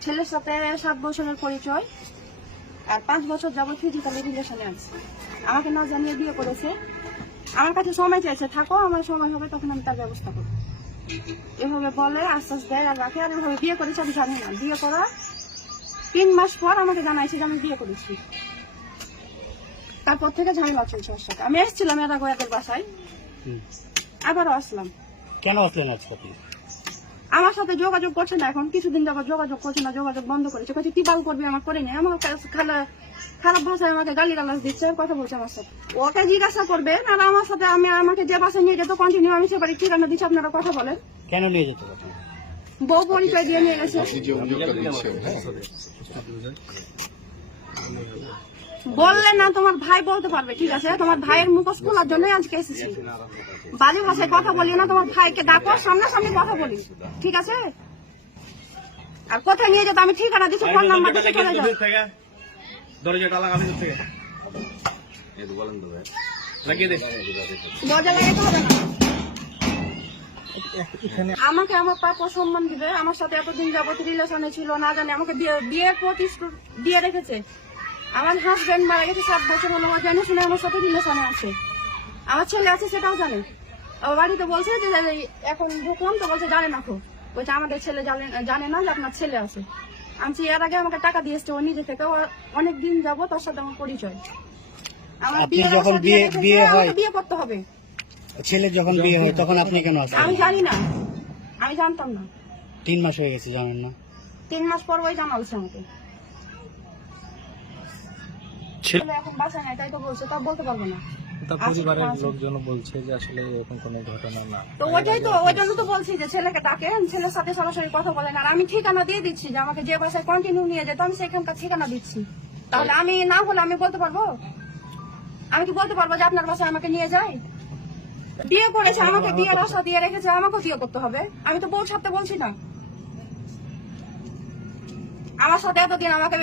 ছেলের সাথে সাত বছরের পরিচয় আর পাঁচ বছর যাবত ফিজিক্যালি রিলেশনে আছে। আমাকে না জানিয়ে বিয়ে করেছে। আমার কাছে সময় চাইছে থাকো আমার সময় হবে তখন আমি তার ব্যবস্থা করব। এভাবে বলে আস্তে আস্তে দেয় আর রাখে আর এভাবে বিয়ে করেছে আমি জানি না। বিয়ে করা তিন মাস পর আমাকে জানাইছে যে আমি বিয়ে করেছি। তারপর থেকে ঝামেলা চলছে ওর সাথে। আমি এসেছিলাম এরা গোয়াদের বাসায়। হুম। আবারও আসলাম। কেন আসলেন আজকে আমার সাথে যোগাযোগ করছে না এখন কিছুদিন যাবত যোগাযোগ করছে না যোগাযোগ বন্ধ করেছে। কাছে টিপাল করবি আমার করে নেই আমার খালা- খারাপ ভাষায় আমাকে গালি গালাজ দিচ্ছে কথা বলছে আমার সাথে। ওকে জিজ্ঞাসা করবে আর আমার সাথে আমি আমাকে যে বাসায় নিয়ে যেত কন্টিনিউ আমি সেবারে ঠিকানা দিচ্ছি আপনারা কথা বলেন। কেন নিয়ে যেতে বউ পরিচয় দিয়ে নিয়ে গেছে। বললে না তোমার ভাই বলতে পারবে ঠিক আছে? তোমার ভাইয়ের মুখোশ খোলার জন্যই আজকে এসেছি। বাজে ভাষায় কথা বলি না তোমার ভাইকে ডাকো সামনাসামনি কথা বলি ঠিক আছে? আর কোথায় নিয়ে যেত আমি ঠিকানা দিচ্ছি ফোন নাম্বার দিচ্ছি চলে যাও। দরজাটা লাগানো থেকে? লাগিয়ে দে। দরজা লাগাতে হবে না আমাকে আমার প্রাপ্য সম্মান দিবে আমার সাথে এতদিন যাবত রিলেশনে ছিল না জানে আমাকে বিয়ে- বিয়ের প্রতিশ্রুতি দিয়ে রেখেছে। আমার হাজবেন্ড মারা গেছে সাত বছর হলো ও জানে শুনে আমার সাথে রিলেশনে আছে। আমার ছেলে আছে সেটাও জানে। ও বাড়িতে বলছে যে এখন ঢুকুন তো বলছে জানে না খুব। বলছে আমাদের ছেলে জানে জানে না যে আপনার ছেলে আছে। আমি এর আগে আমাকে টাকা দিয়ে এসছে ও নিজে থেকে অনেক দিন যাব তার সাথে আমার পরিচয়। আমার বিয়ের যখন বিয়ে- বিয়ে হয়- বিয়ে করতে হবে। ছেলের যখন বিয়ে হয় তখন আপনি কেন আমি জানি না। আমি জানতাম না। তিন মাস হয়ে গেছে জানেন না। তিন মাস পর ওই জানালছে আমাকে। ছেলে এখন বাসায় নাই তাই তো বলছে তা বলতে পারব না। তার পরিবারের। লোকজন বলছে যে আসলে এরকম কোনো ঘটনা না। তো ওইটাই তো ওই জন্য তো বলছি যে ছেলেকে ডাকেন ছেলের সাথে সরাসরি কথা বলেন। আর আমি ঠিকানা দিয়ে দিচ্ছি যে আমাকে যে বাসায় কন্টিনিউ নিয়ে যেত আমি সেখানকার ঠিকানা দিচ্ছি। তাহলে আমি না হলে আমি বলতে পারব? আমি কি বলতে পারব যে আপনার বাসায় আমাকে নিয়ে যাই বিয়ে করেছে আমাকে বিয়ের আশা দিয়ে রেখেছে আমাকেও বিয়ে করতে হবে। আমি তো বউ ছাড়তে বলছি না। আমার সাথে এতদিন আমাকে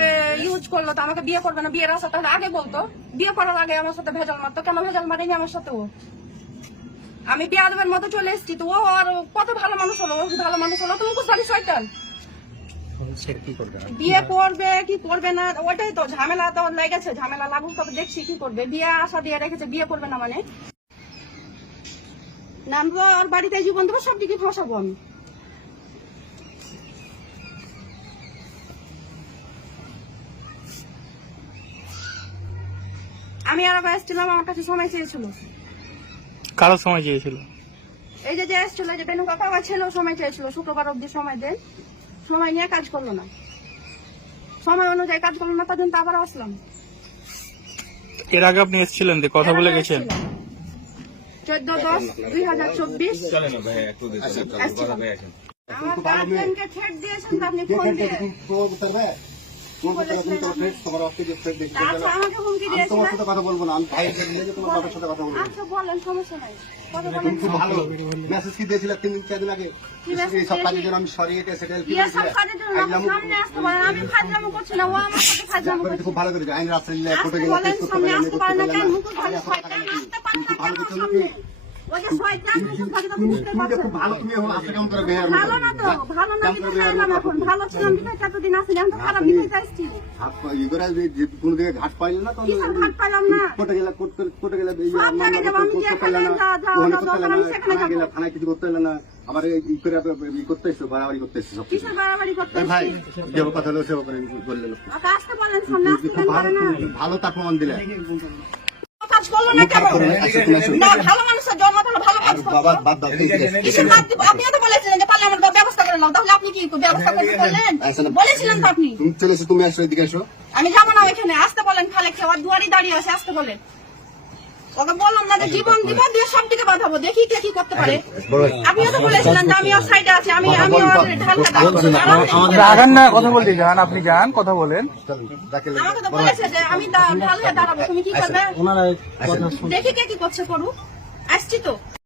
ইউজ করল তো আমাকে বিয়ে করবে না বিয়ের তাহলে আগে বলতো। বিয়ে করার আগে আমার সাথে ভেজাল মারতো। কেন ভেজাল মারেনি আমার সাথে ও? আমি বিয়াদবের মতো চলে এসেছি তো ও আর কত ভালো মানুষ হলো ও ভালো মানুষ হলো? তুমি কুসারি শয়তান। বিয়ে করবে কি করবে না ওইটাই তো ঝামেলা তো লেগেছে ঝামেলা লাগুক তবে দেখছি কি করবে। বিয়ে আশা দিয়ে রেখেছে বিয়ে করবে না মানে। নামবো আর বাড়িতে জীবন দেবো সব দিকে ফসাবো আমি আমি আর আবার এসেছিলাম আমার কাছে সময় চেয়েছিল। কারও সময় চেয়েছিল? এই যে যে এসেছিল যে বেনু কাকা আমার ছেলেও সময় চেয়েছিল শুক্রবার অব্দি সময় দেন। সময় নিয়ে কাজ করল না। সময় অনুযায়ী কাজ করল না তার জন্য তো আবার আসলাম। এর আগে আপনি এসেছিলেন যে কথা বলে গেছেন? চোদ্দ দশ দুই হাজার চব্বিশ। চলেন ভাই একটু দেখুন কথা ভাই আসেন আমার গার্জেনকে থ্রেট দিয়েছেন তো আপনি ফোন দিয়ে আচ্ছা আমাকে হুমকি কথা বলব না আমি সাথে মিলে তোমার বাবার সাথে কথা বলব। আচ্ছা বলেন সমস্যা নাই। তুমি খুব ভালো। মেসেজ কি দিয়েছিল তিন দিন চার দিন আগে? এই সব কাজের জন্য আমি এটা জন্য আমার সামনে আসতে পারেন আমি ফাজলামো করছি না ও আমার সাথে ফাজলামো করছে। খুব ভালো করেছে। আইনের রাস্তা নিলে গেলে সামনে আসতে না কেন? ভালো আসতে না করে বেহার ভালো না তো ভালো না বিধায় চাইলাম এখন। ভালো ছিলাম বিধায় এতদিন আসলে আমি তো খারাপ বিধায় চাইছি হাত পা ই করে যে- যে কোনো দিকে ঘাট পাইলে না? কোর্টে গেলে থানায় কিছু করতে না। আবার ই করে ই করতে এসছো বাড়াবাড়ি করতে এসছো সব ভাই যে কথা হলো সে বললেন ভালো পারে ভালো তার প্রমাণ দিলে। কাজ করল না কেন। না ভালো মানুষের জন্ম তাহলে ভালো কাজ? আপনিও তো বলেছিলেন যে পারলে আমার ব্যবস্থা করে নাও। তাহলে আপনি কি ব্যবস্থা করে বললেন? বলেছিলেন তো আপনি। তুমি চলে এসো তুমি আসো এদিকে এসো। আমি যাব না ওইখানে। আসতে বলেন খালে খেয়ে দুয়ারি দাঁড়িয়ে আছে আসতে বলেন। ওকে বললাম না যে জীবন দিব দিয়ে সব দিকে বাঁধাবো দেখি কে কি করতে পারে। আপনিও তো বলেছিলেন যে আমি ওর সাইডে আছি আমি আমি ওর ঢালটা দাঁড়াবো না কথা বলতে যান আপনি যান কথা বলেন। আমাকে তো বলেছে যে আমি ঢালটা দাঁড়াবো তুমি কি করবে? দেখি কে কি করছে করুক আসছি তো।